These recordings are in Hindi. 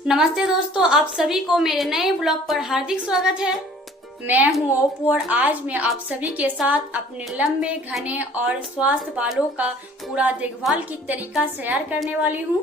नमस्ते दोस्तों, आप सभी को मेरे नए ब्लॉग पर हार्दिक स्वागत है। मैं हूं ओपू और आज मैं आप सभी के साथ अपने लंबे, घने और स्वास्थ्य बालों का पूरा देखभाल की तरीका शेयर करने वाली हूं।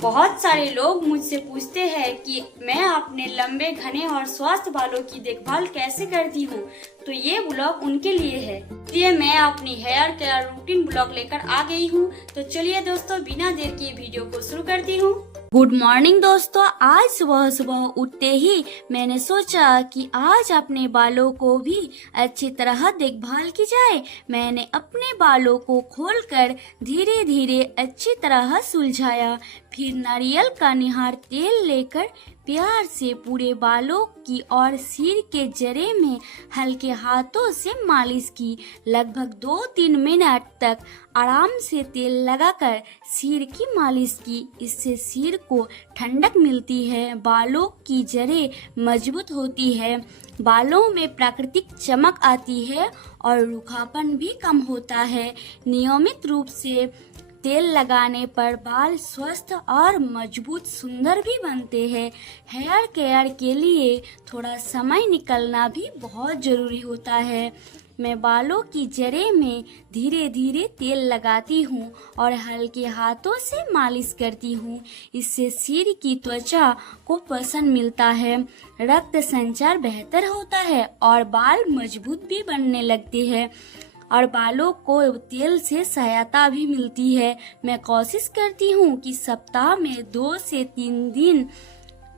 बहुत सारे लोग मुझसे पूछते हैं कि मैं अपने लंबे, घने और स्वास्थ्य बालों की देखभाल कैसे करती हूँ, तो ये ब्लॉग उनके लिए है। इसलिए मैं अपनी हेयर केयर रूटीन ब्लॉग लेकर आ गई हूँ। तो चलिए दोस्तों, बिना देर के वीडियो को शुरू करती हूँ। गुड मॉर्निंग दोस्तों, आज सुबह सुबह उठते ही मैंने सोचा कि आज अपने बालों को भी अच्छी तरह देखभाल की जाए। मैंने अपने बालों को खोलकर धीरे धीरे अच्छी तरह सुलझाया। फिर नारियल का निहार तेल लेकर प्यार से पूरे बालों की और सिर के जड़े में हल्के हाथों से मालिश की। लगभग 2-3 मिनट तक आराम से तेल लगाकर सिर की मालिश की। इससे सिर को ठंडक मिलती है, बालों की जड़ें मजबूत होती है, बालों में प्राकृतिक चमक आती है और रूखापन भी कम होता है। नियमित रूप से तेल लगाने पर बाल स्वस्थ और मजबूत सुंदर भी बनते हैं। हेयर केयर के लिए थोड़ा समय निकालना भी बहुत ज़रूरी होता है। मैं बालों की जड़ें में धीरे धीरे तेल लगाती हूँ और हल्के हाथों से मालिश करती हूँ। इससे सिर की त्वचा को पोषण मिलता है, रक्त संचार बेहतर होता है और बाल मजबूत भी बनने लगते हैं और बालों को तेल से सहायता भी मिलती है। मैं कोशिश करती हूँ कि सप्ताह में 2 से 3 दिन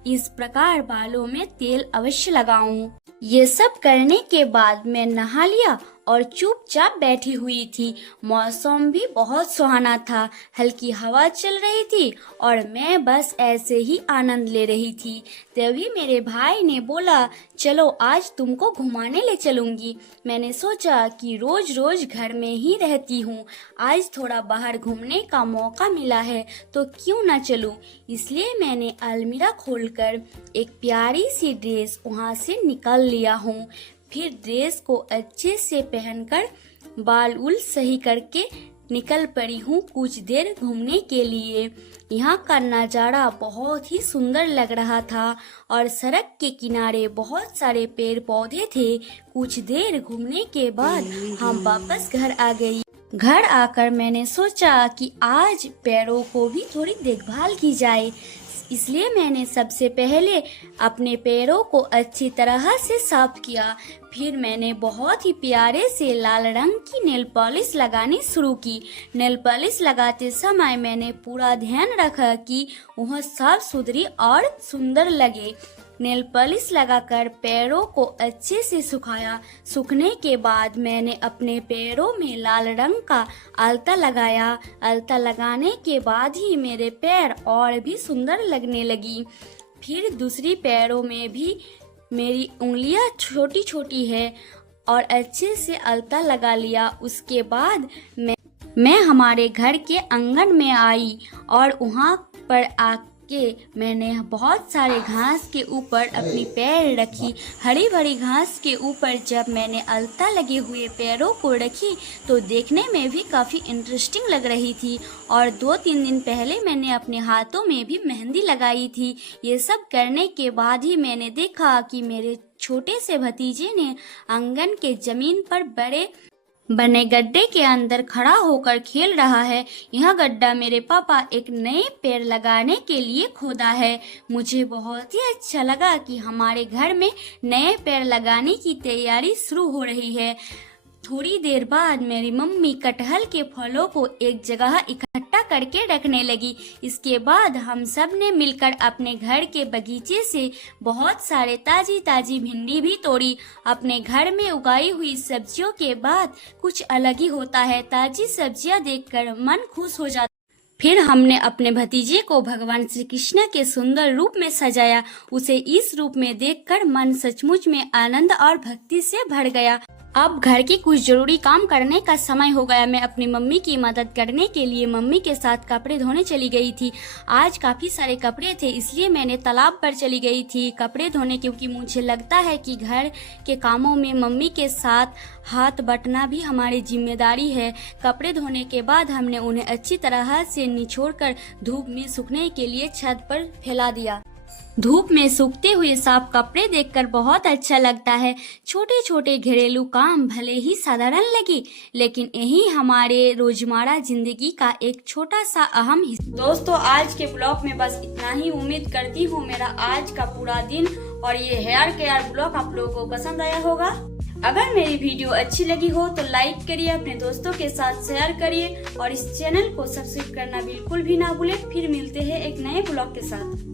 इस प्रकार बालों में तेल अवश्य लगाऊं। ये सब करने के बाद मैं नहा लिया और चुपचाप बैठी हुई थी। मौसम भी बहुत सुहाना था, हल्की हवा चल रही थी और मैं बस ऐसे ही आनंद ले रही थी। तभी मेरे भाई ने बोला, चलो आज तुमको घुमाने ले चलूंगी। मैंने सोचा कि रोज रोज घर में ही रहती हूँ, आज थोड़ा बाहर घूमने का मौका मिला है तो क्यों ना चलूं। इसलिए मैंने अलमीरा खोलकर एक प्यारी सी ड्रेस वहाँ से निकाल लिया हूँ। फिर ड्रेस को अच्छे से पहनकर बाल उल सही करके निकल पड़ी हूँ कुछ देर घूमने के लिए। यहाँ का नज़ारा बहुत ही सुंदर लग रहा था और सड़क के किनारे बहुत सारे पेड़ पौधे थे। कुछ देर घूमने के बाद हम वापस घर आ गई। घर आकर मैंने सोचा कि आज पैरों को भी थोड़ी देखभाल की जाए। इसलिए मैंने सबसे पहले अपने पैरों को अच्छी तरह से साफ किया। फिर मैंने बहुत ही प्यारे से लाल रंग की नेल पॉलिश लगानी शुरू की। नेल पॉलिश लगाते समय मैंने पूरा ध्यान रखा कि वह साफ सुथरी और सुंदर लगे। नेल पॉलिश लगाकर पैरों को अच्छे से सुखाया। सूखने के बाद मैंने अपने पैरों में लाल रंग का आलता लगाया। आलता लगाने के बाद ही मेरे पैर और भी सुंदर लगने लगी। फिर दूसरी पैरों में भी मेरी उंगलियां छोटी छोटी है और अच्छे से आलता लगा लिया। उसके बाद मैं हमारे घर के आंगन में आई और वहाँ पर मैंने बहुत सारे घास के ऊपर अपनी पैर रखी। हरी भरी घास के ऊपर जब मैंने अलता लगे हुए पैरों को रखी तो देखने में भी काफ़ी इंटरेस्टिंग लग रही थी। और 2-3 दिन पहले मैंने अपने हाथों में भी मेहंदी लगाई थी। ये सब करने के बाद ही मैंने देखा कि मेरे छोटे से भतीजे ने आंगन के जमीन पर बने गड्ढे के अंदर खड़ा होकर खेल रहा है। यह गड्ढा मेरे पापा एक नए पेड़ लगाने के लिए खोदा है। मुझे बहुत ही अच्छा लगा कि हमारे घर में नए पेड़ लगाने की तैयारी शुरू हो रही है। थोड़ी देर बाद मेरी मम्मी कटहल के फलों को एक जगह इकट्ठा करके रखने लगी। इसके बाद हम सब ने मिलकर अपने घर के बगीचे से बहुत सारे ताजी ताजी भिंडी भी तोड़ी। अपने घर में उगाई हुई सब्जियों के बाद कुछ अलग ही होता है। ताजी सब्जियां देखकर मन खुश हो जाता। फिर हमने अपने भतीजे को भगवान श्री कृष्ण के सुंदर रूप में सजाया। उसे इस रूप में देखकर मन सचमुच में आनंद और भक्ति से भर गया। अब घर के कुछ जरूरी काम करने का समय हो गया। मैं अपनी मम्मी की मदद करने के लिए मम्मी के साथ कपड़े धोने चली गई थी। आज काफ़ी सारे कपड़े थे, इसलिए मैंने तालाब पर चली गई थी कपड़े धोने, क्योंकि मुझे लगता है कि घर के कामों में मम्मी के साथ हाथ बंटना भी हमारी जिम्मेदारी है। कपड़े धोने के बाद हमने उन्हें अच्छी तरह से निचोड़कर धूप में सूखने के लिए छत पर फैला दिया। धूप में सूखते हुए साफ कपड़े देखकर बहुत अच्छा लगता है। छोटे छोटे घरेलू काम भले ही साधारण लगे, लेकिन यही हमारे रोजमर्रा जिंदगी का एक छोटा सा अहम हिस्सा। दोस्तों, आज के ब्लॉग में बस इतना ही। उम्मीद करती हूँ मेरा आज का पूरा दिन और ये हेयर केयर ब्लॉग आप लोगों को पसंद आया होगा। अगर मेरी वीडियो अच्छी लगी हो तो लाइक करिए, अपने दोस्तों के साथ शेयर करिए और इस चैनल को सब्सक्राइब करना बिल्कुल भी ना भूलें। फिर मिलते हैं एक नए ब्लॉग के साथ।